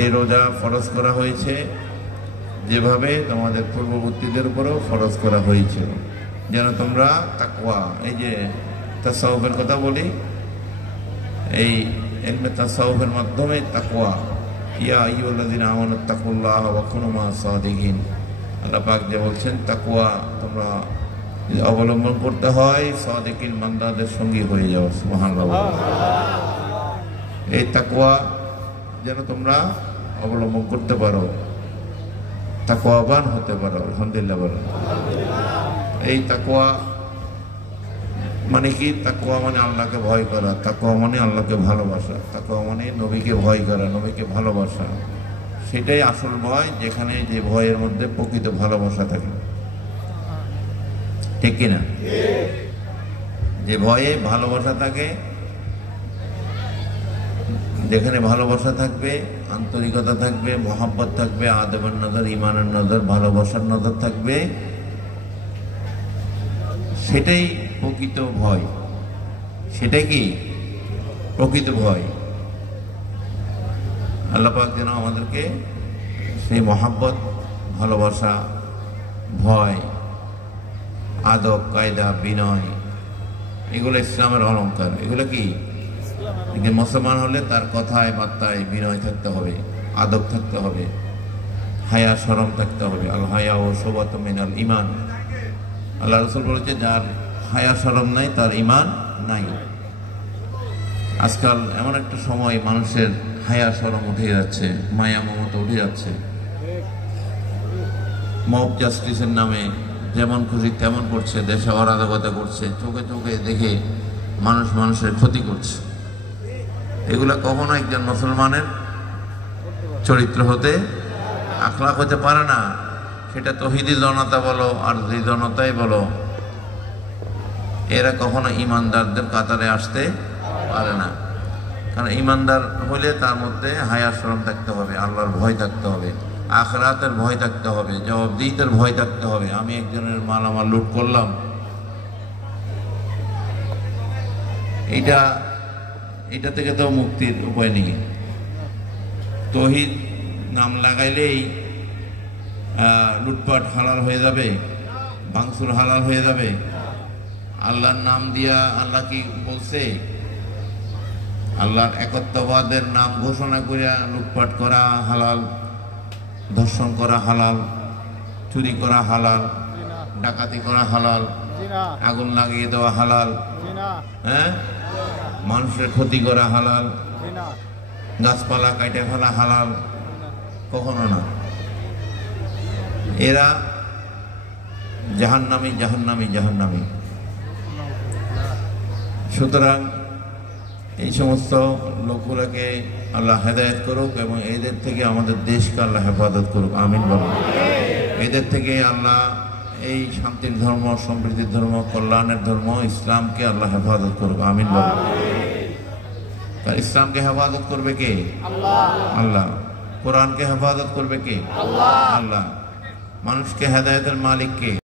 এই রোজা ফরজ করা হয়েছে যেভাবে তোমাদের পূর্ববর্তীদের উপরও ফরজ করা হয়েছিল, যেন তোমরা তাকওয়া, এই যে তাসাউফের কথা বলি, এই ইলমে তাসাউফের মাধ্যমে তাকওয়া, ইয়া আইয়ুহাল্লাযীনা আমানুত্তাকুল্লাহ ওয়া কুনু মা'আস সাদিকিন, আল্লাহ পাক যে বলছেন তাকওয়া তোমরা অবলম্বন করতে হয়, সাদিকিন বান্দাদের সঙ্গী হয়ে যাও। সুবহানাল্লাহ। এই তাকওয়া যেন তোমরা অবলম্বন করতে পারো, তাকওয়াবান হতে পারো। আলহামদুলিল্লাহ বলো। এই তাকওয়া মানে কি? তাকওয়া মানে আল্লাহকে ভয় করা, তাকওয়া মানে আল্লাহকে ভালোবাসা, তাকওয়া মানে নবীকে ভয় করা, নবীকে ভালোবাসা। সেটাই আসল ভয়, যেখানে যে ভয়ের মধ্যে প্রকৃত ভালোবাসা থাকে, ঠিক কিনা? যে ভয়ে ভালোবাসা থাকে, যেখানে ভালোবাসা থাকবে, আন্তরিকতা থাকবে, মহব্বত থাকবে, আদবের নজর, ইমানের নজর, ভালোবাসার নজর থাকবে, সেটাই প্রকৃত ভয়। সেটাই কি প্রকৃত ভয়। আল্লাহ পাক যেন আমাদেরকে সেই মহব্বত, ভালোবাসা, ভয়, আদব, কায়দা, বিনয়, এগুলো ইসলামের অলংকার। এগুলো কি? মুসলমান হলে তার কথায় বার্তায় বিনয় থাকতে হবে, আদব থাকতে হবে, হায়া শরম থাকতে হবে। আল হায়া ও শুবাতুম মিনাল ঈমান। আল্লাহ রাসূল বলেছে, যার হায়া শরম নাই তার ঈমান নাই। আজকাল এমন একটা সময় মানুষের হায়া শরম উঠে যাচ্ছে, মায়া মমতা উঠে যাচ্ছে। মব জাস্টিসের নামে যেমন খুশি তেমন করছে, দেশে অরাজকতা করছে, চোখে চোখে দেখে মানুষ মানুষের ক্ষতি করছে। এগুলা কখনো একজন মুসলমানের চরিত্র হতে, আখলাক হতে পারে না। সেটা তৌহিদি জনতা বলো আর যে জনতাই বলো, এরা কখনো ইমানদারদের কাতারে আসতে পারে না। কারণ ইমানদার হলে তার মধ্যে হায়া শরম থাকতে হবে, আল্লাহর ভয় থাকতে হবে, আখিরাতের ভয় থাকতে হবে, জবাবদিহিতার ভয় থাকতে হবে। আমি একজনের মাল আমার লুট করলাম, এটা থেকে তো মুক্তির উপায় নেই। তৌহিদ নাম লাগাইলেই লুটপাট হালাল হয়ে যাবে, ভাঙচুর হালাল হয়ে যাবে। আল্লাহর নাম দিয়া, আল্লাহ কি বলছে? আল্লাহর একত্ববাদের নাম ঘোষণা করিয়া লুটপাট করা হালাল, ধর্ষণ করা হালাল, চুরি করা হালাল, ডাকাতি করা হালাল, আগুন লাগিয়ে দেওয়া হালাল, হ্যাঁ, মানুষের ক্ষতি করা হালাল, গাছপালা কাটে ফেলা হালাল, কখনো না। এরা জাহান্নামী, জাহান্নামী, জাহান্নামী। সুতরাং এই সমস্ত লোকগুলোকে আল্লাহ হেদায়েত করুক এবং এদের থেকে আমাদের দেশকে আল্লাহ হেফাজত করুক। আমিন বলুন। এদের থেকে আল্লাহ এই শান্তির ধর্ম, সমৃদ্ধির ধর্ম, কল্যাণের ধর্ম ইসলামকে আল্লাহ হেফাজত করুক। আমিন বলুন। ইসলামকে হেফাজত করবে কে? আল্লাহ। কোরআনকে হেফাজত করবে কে? আল্লাহ। মানুষকে হেদায়েতের মালিক কে?